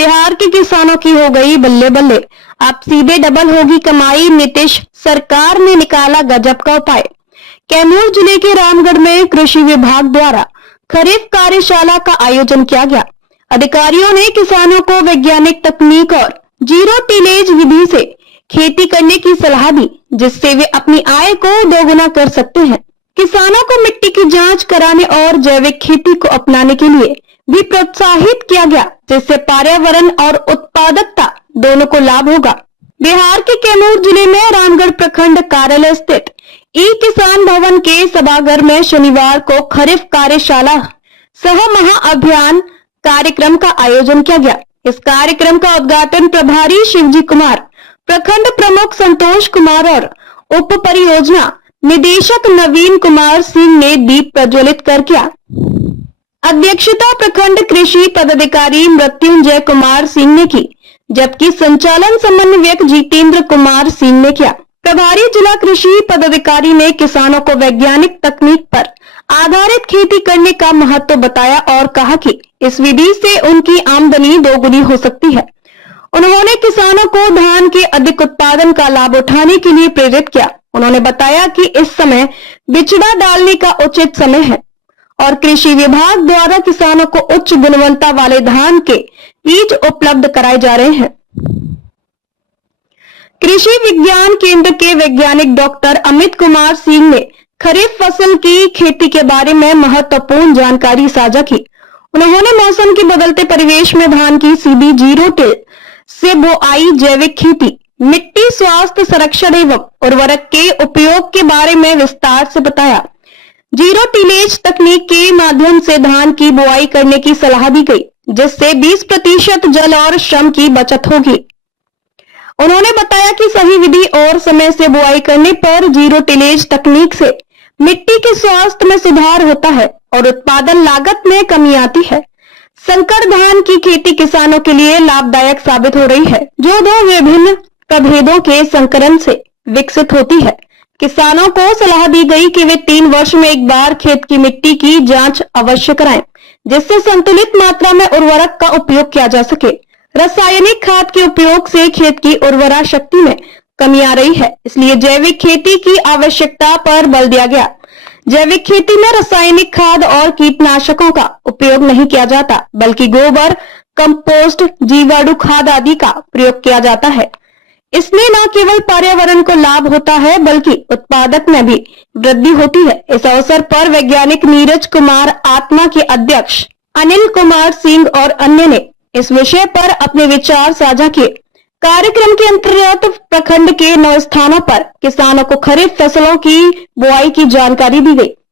बिहार के किसानों की हो गई बल्ले बल्ले, अब सीधे डबल होगी कमाई, नीतीश सरकार ने निकाला गजब का उपाय। कैमूर जिले के रामगढ़ में कृषि विभाग द्वारा खरीफ कार्यशाला का आयोजन किया गया। अधिकारियों ने किसानों को वैज्ञानिक तकनीक और जीरो टिलेज विधि से खेती करने की सलाह दी, जिससे वे अपनी आय को दोगुना कर सकते हैं। किसानों को मिट्टी की जांच कराने और जैविक खेती को अपनाने के लिए भी प्रोत्साहित किया गया, जिससे पर्यावरण और उत्पादकता दोनों को लाभ होगा। बिहार के कैमूर जिले में रामगढ़ प्रखंड कार्यालय स्थित ई किसान भवन के सभागार में शनिवार को खरीफ कार्यशाला सह महाअभियान कार्यक्रम का आयोजन किया गया। इस कार्यक्रम का उद्घाटन प्रभारी शिवजी कुमार, प्रखंड प्रमुख संतोष कुमार और उप परियोजना निदेशक नवीन कुमार सिंह ने दीप प्रज्वलित कर किया। अध्यक्षता प्रखंड कृषि पदाधिकारी मृत्युंजय कुमार सिंह ने की, जबकि संचालन समन्वयक जितेंद्र कुमार सिंह ने किया। प्रभारी जिला कृषि पदाधिकारी ने किसानों को वैज्ञानिक तकनीक पर आधारित खेती करने का महत्व बताया और कहा कि इस विधि से उनकी आमदनी दोगुनी हो सकती है। उन्होंने किसानों को धान के अधिक उत्पादन का लाभ उठाने के लिए प्रेरित किया। उन्होंने बताया कि इस समय बिचड़ा डालने का उचित समय है और कृषि विभाग द्वारा किसानों को उच्च गुणवत्ता वाले धान के बीज उपलब्ध कराए जा रहे हैं। कृषि विज्ञान केंद्र के वैज्ञानिक डॉक्टर अमित कुमार सिंह ने खरीफ फसल की खेती के बारे में महत्वपूर्ण जानकारी साझा की। उन्होंने मौसम के बदलते परिवेश में धान की सीधी जीरो टिल से बोआई, जैविक खेती, मिट्टी स्वास्थ्य संरक्षण एवं उर्वरक के उपयोग के बारे में विस्तार से बताया। जीरो टिलेज तकनीक के माध्यम से धान की बुआई करने की सलाह दी गई, जिससे 20% जल और श्रम की बचत होगी। उन्होंने बताया कि सही विधि और समय से बुआई करने पर जीरो टिलेज तकनीक से मिट्टी के स्वास्थ्य में सुधार होता है और उत्पादन लागत में कमी आती है। संकर धान की खेती किसानों के लिए लाभदायक साबित हो रही है, जो 2 विभिन्न प्रभेदों के संकरण से विकसित होती है। किसानों को सलाह दी गई कि वे 3 वर्ष में एक बार खेत की मिट्टी की जांच अवश्य कराएं, जिससे संतुलित मात्रा में उर्वरक का उपयोग किया जा सके। रासायनिक खाद के उपयोग से खेत की उर्वरा शक्ति में कमी आ रही है, इसलिए जैविक खेती की आवश्यकता पर बल दिया गया। जैविक खेती में रासायनिक खाद और कीटनाशकों का उपयोग नहीं किया जाता, बल्कि गोबर, कंपोस्ट, जीवाणु खाद आदि का प्रयोग किया जाता है। इसमें न केवल पर्यावरण को लाभ होता है, बल्कि उत्पादक में भी वृद्धि होती है। इस अवसर पर वैज्ञानिक नीरज कुमार, आत्मा के अध्यक्ष अनिल कुमार सिंह और अन्य ने इस विषय पर अपने विचार साझा किए। कार्यक्रम के अंतर्गत प्रखंड के 9 स्थानों पर किसानों को खरीफ फसलों की बुआई की जानकारी दी गई।